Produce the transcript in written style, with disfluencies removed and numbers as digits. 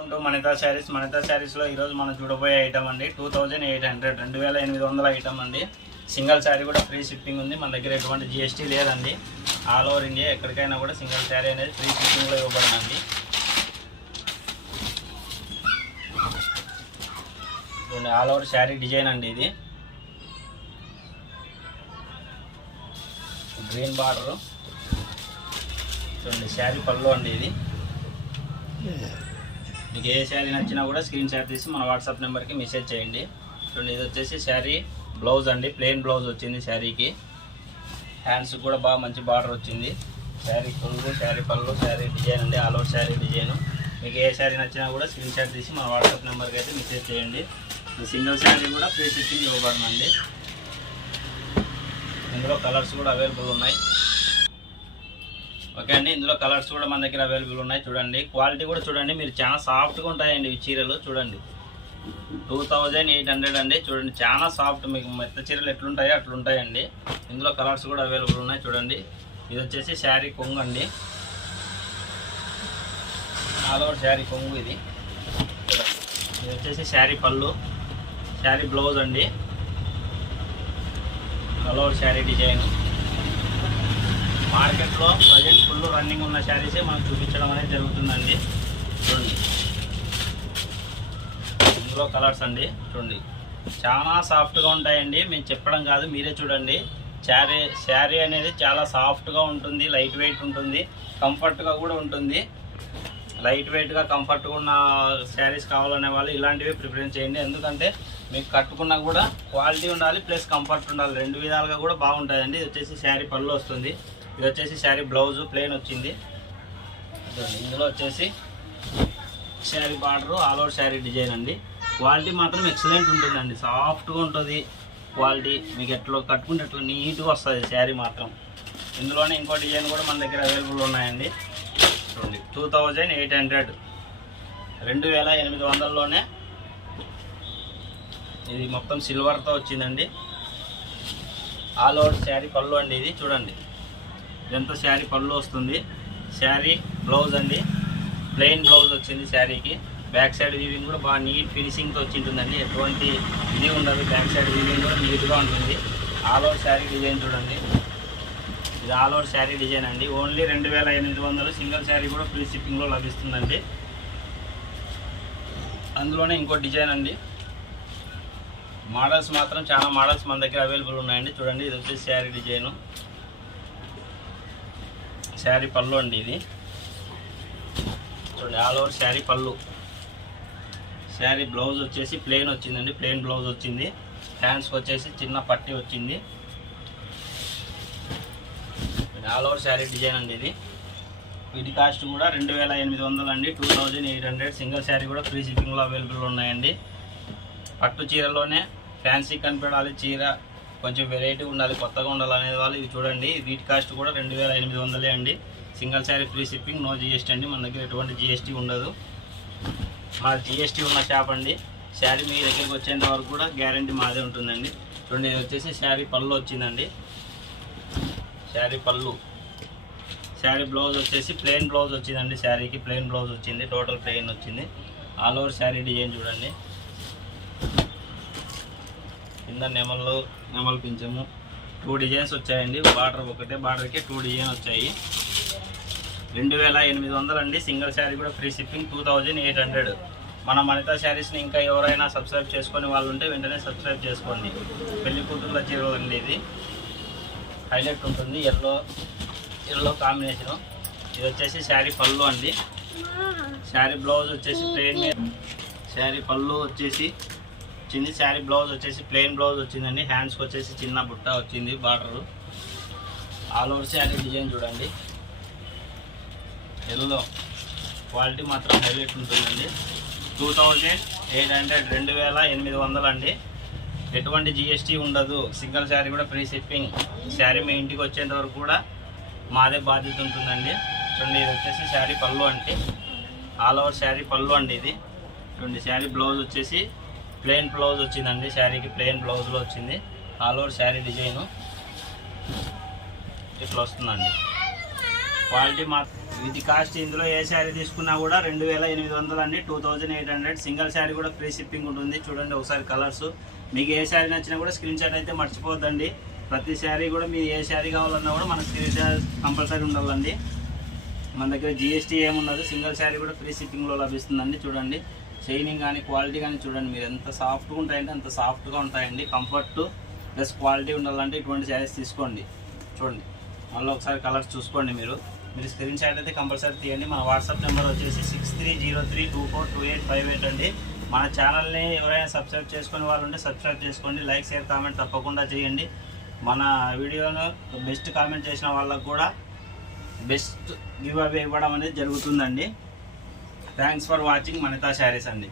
మణితా శారీస్లో ఈరోజు మనం చూడబోయే ఐటమ్ అండి 2800 2800 ఐటమ్ అండి. సింగిల్ శారీ కూడా ఫ్రీ షిప్పింగ్ ఉంది. మన దగ్గర ఎటువంటి జిఎస్టీ లేదండి. ఆల్ ఓవర్ ఇండియా ఎక్కడికైనా కూడా సింగిల్ శారీ అనేది ఫ్రీ షిప్పింగ్లో ఇవ్వబడిందండి. ఆల్ ఓవర్ శారీ డిజైన్ అండి. ఇది గ్రీన్ బార్డరు చూడండి. శారీ పళ్ళు అండి. ఇది మీకు ఏ శారీ నచ్చినా కూడా స్క్రీన్ షాట్ తీసి మన వాట్సాప్ నెంబర్కి మెసేజ్ చేయండి. చూడండి, ఇది వచ్చేసి శారీ బ్లౌజ్ అండి. ప్లెయిన్ బ్లౌజ్ వచ్చింది శారీకి. హ్యాండ్స్ కూడా బాగా మంచి బార్డర్ వచ్చింది. శారీ ఫుల్, శారీ పళ్ళు, శారీ డిజైన్ అండి. All over sari design. మీకు ఏ శారీ నచ్చినా కూడా స్క్రీన్ షాట్ తీసి మన వాట్సాప్ నెంబర్కి అయితే మెసేజ్ చేయండి. సింగిల్ శారీ కూడా ఫ్రీ షిప్పింగ్ ఇవ్వబడుతుందండి. ఇందులో కలర్స్ కూడా అవైలబుల్ ఉన్నాయి. ఓకే అండి, ఇందులో కలర్స్ కూడా మన దగ్గర అవైలబుల్ ఉన్నాయి. చూడండి, క్వాలిటీ కూడా చూడండి. మీరు చాలా సాఫ్ట్గా ఉంటాయండి ఈ చీరలు. చూడండి, 2800 అండి. చూడండి, చాలా సాఫ్ట్. మీకు మెత్త చీరలు ఎట్లుంటాయో అట్లుంటాయండి. ఇందులో కలర్స్ కూడా అవైలబుల్ ఉన్నాయి. చూడండి, ఇది వచ్చేసి శారీ కొంగు అండి. ఆల్ ఓవర్ శారీ కొంగు. ఇది వచ్చేసి శారీ పళ్ళు, శారీ బ్లౌజ్ అండి. All over sari design. మార్కెట్లో ప్రజెంట్ ఫుల్ రన్నింగ్ ఉన్న శారీసే మనకు చూపించడం అనేది జరుగుతుందండి. చూడండి, ఇందులో కలర్స్ అండి. చూడండి, చాలా సాఫ్ట్గా ఉంటాయండి. మేము చెప్పడం కాదు, మీరే చూడండి. శారీ అనేది చాలా సాఫ్ట్గా ఉంటుంది, లైట్ వెయిట్ ఉంటుంది, కంఫర్ట్గా కూడా ఉంటుంది. లైట్ వెయిట్గా కంఫర్ట్గా ఉన్న శారీస్ కావాలనే వాళ్ళు ఇలాంటివి ప్రిఫరెన్స్ చేయండి. ఎందుకంటే మీకు కట్టుకున్నా కూడా క్వాలిటీ ఉండాలి, ప్లస్ కంఫర్ట్ ఉండాలి. రెండు విధాలుగా కూడా బాగుంటుందండి. ఇది వచ్చేసి శారీ పళ్ళు వస్తుంది. ఇది వచ్చేసి శారీ బ్లౌజు ప్లెయిన్ వచ్చింది. ఇందులో వచ్చేసి sari border, all over sari design అండి. క్వాలిటీ మాత్రం ఎక్సలెంట్ ఉంటుందండి. సాఫ్ట్గా ఉంటుంది క్వాలిటీ. మీకు ఎట్లా కట్టుకుంటే ఎట్లా నీట్గా వస్తుంది శారీ మాత్రం. ఇందులోనే ఇంకో డిజైన్ కూడా మన దగ్గర అవైలబుల్ ఉన్నాయండి. చూడండి, 2800 2800లోనే ఇది మొత్తం సిల్వర్తో వచ్చిందండి. ఆల్ ఓవర్ శారీ పళ్ళు అండి. ఇది చూడండి, ఇదంతా శారీ పళ్ళు వస్తుంది. శారీ బ్లౌజ్ అండి. ప్లెయిన్ బ్లౌజ్ వచ్చింది శారీకి. బ్యాక్ సైడ్ వీవింగ్ కూడా బాగా నీట్ ఫినిషింగ్తో వచ్చి ఉంటుందండి. ఎటువంటి ఇది ఉండదు. బ్యాక్ సైడ్ వీవింగ్ కూడా నీట్గా ఉంటుంది. ఆల్ ఓవర్ శారీ డిజైన్ చూడండి. ఇది ఆల్ ఓవర్ శారీ డిజైన్ అండి. ఓన్లీ 2800. సింగిల్ శారీ కూడా ఫ్రీ షిప్పింగ్లో లభిస్తుందండి. అందులోనే ఇంకో డిజైన్ అండి. మోడల్స్ మాత్రం చాలా మోడల్స్ మన దగ్గర అవైలబుల్ ఉన్నాయండి. చూడండి, ఇది వచ్చేసి శారీ డిజైను. శారీ పళ్ళు అండి. ఇది చూడండి, ఆల్ ఓవర్ శారీ పళ్ళు. శారీ బ్లౌజ్ వచ్చేసి ప్లెయిన్ వచ్చిందండి. ప్లెయిన్ బ్లౌజ్ వచ్చింది. హ్యాండ్స్కి వచ్చేసి చిన్న పట్టీ వచ్చింది. ఆల్ ఓవర్ శారీ డిజైన్ అండి. ఇది వీటి కాస్ట్ కూడా 2800 అండి. 2800. సింగిల్ శారీ కూడా ఫ్రీ షిప్పింగ్లో అవైలబుల్ ఉన్నాయండి. పట్టు చీరలోనే ఫ్యాన్సీ కనిపెడాలి, చీర కొంచెం వెరైటీ ఉండాలి, కొత్తగా ఉండాలి అనేది వాళ్ళు ఇవి చూడండి. వీటి కాస్ట్ కూడా 2800 అండి. Single sari free shipping, no GST అండి. మన దగ్గర ఎటువంటి జిఎస్టీ ఉండదు. మా జిఎస్టీ ఉన్న షాప్ అండి. శారీ మీ దగ్గరికి వచ్చేంత వరకు కూడా గ్యారంటీ మాదే ఉంటుందండి. చూడండి, ఇది వచ్చేసి శారీ పళ్ళు వచ్చిందండి. శారీ పళ్ళు. శారీ బ్లౌజ్ వచ్చేసి ప్లెయిన్ బ్లౌజ్ వచ్చిందండి. శారీకి ప్లెయిన్ బ్లౌజ్ వచ్చింది. టోటల్ ప్లెయిన్ వచ్చింది. ఆల్ ఓవర్ శారీ డిజైన్ చూడండి. కింద నెమలు పింఛము 2 డిజైన్స్ వచ్చాయండి. బార్డర్ ఒకటే, బార్డర్కి 2 డిజైన్ వచ్చాయి. 2800 అండి. సింగిల్ శారీ కూడా ఫ్రీ షిప్పింగ్ 2800. మన మణితా శారీస్ని ఇంకా ఎవరైనా సబ్స్క్రైబ్ చేసుకొని వాళ్ళు ఉంటే వెంటనే సబ్స్క్రైబ్ చేసుకోండి. పెళ్లి కూతుర్ల చీరలు అండి. ఇది హైలైట్ ఉంటుంది, ఎల్లో కాంబినేషను. ఇది వచ్చేసి శారీ పళ్ళు అండి. శారీ బ్లౌజ్ వచ్చేసి ప్లెయిన్. శారీ పళ్ళు వచ్చేసి వచ్చింది. శారీ బ్లౌజ్ వచ్చేసి ప్లెయిన్ బ్లౌజ్ వచ్చిందండి. హ్యాండ్స్కి వచ్చేసి చిన్న బుట్ట వచ్చింది border. All over sari design చూడండి. ఎల్లో క్వాలిటీ మాత్రం హైలైట్ ఉంటుందండి. 2800 2800 అండి. ఎటువంటి జిఎస్టీ ఉండదు. సింగిల్ శారీ కూడా ఫ్రీ షిప్పింగ్. శారీ మీ ఇంటికి వచ్చేంత వరకు కూడా మాదే బాధ్యత ఉంటుందండి. చూడండి, ఇది వచ్చేసి శారీ పళ్ళు అంటే ఆల్ ఓవర్ శారీ పళ్ళు అండి. ఇది చూడండి, శారీ బ్లౌజ్ వచ్చేసి ప్లెయిన్ బ్లౌజ్ వచ్చిందండి. శారీకి ప్లెయిన్ బ్లౌజ్లో వచ్చింది. ఆల్ ఓవర్ శారీ డిజైను ఇట్లా వస్తుందండి. క్వాలిటీ మాత్రం ఇది కాస్ట్ ఇందులో ఏ శారీ తీసుకున్నా కూడా 2800 అండి, 2800. సింగిల్ శారీ కూడా ఫ్రీ షిప్పింగ్ ఉంటుంది. చూడండి ఒకసారి కలర్స్. మీకు ఏ శారీ నచ్చినా కూడా స్క్రీన్ షాట్ అయితే మర్చిపోద్దండి. ప్రతి శారీ కూడా మీరు ఏ శారీ కావాలన్నా కూడా మన స్క్రీన్ షాట్ కంపల్సరీ ఉండాలండి. మన దగ్గర GST ఏమున్నది, సింగిల్ శారీ కూడా ఫ్రీ షిప్పింగ్లో లభిస్తుందండి. చూడండి షైనింగ్ కానీ క్వాలిటీ కానీ చూడండి మీరు ఎంత సాఫ్ట్గా ఉంటాయంటే అంత సాఫ్ట్గా ఉంటాయండి. కంఫర్ట్ ప్లస్ క్వాలిటీ ఉండాలంటే ఇటువంటి శారీస్ తీసుకోండి. చూడండి మళ్ళీ ఒకసారి కలర్స్ చూసుకోండి. మీరు స్క్రీన్ షాట్ అయితే కంపల్సరీ తీయండి. మన వాట్సాప్ నెంబర్ వచ్చేసి 6303242858 అండి. మన ఛానల్ని ఎవరైనా సబ్స్క్రైబ్ చేసుకునే వాళ్ళు ఉంటే సబ్స్క్రైబ్ చేసుకోండి. లైక్ షేర్ కామెంట్ తప్పకుండా చేయండి. మన వీడియోను బెస్ట్ కామెంట్ చేసిన వాళ్ళకు కూడా బెస్ట్ గివ్ అవే ఇవ్వడం అనేది జరుగుతుందండి. Thanks for watching Vanitha saris అండి.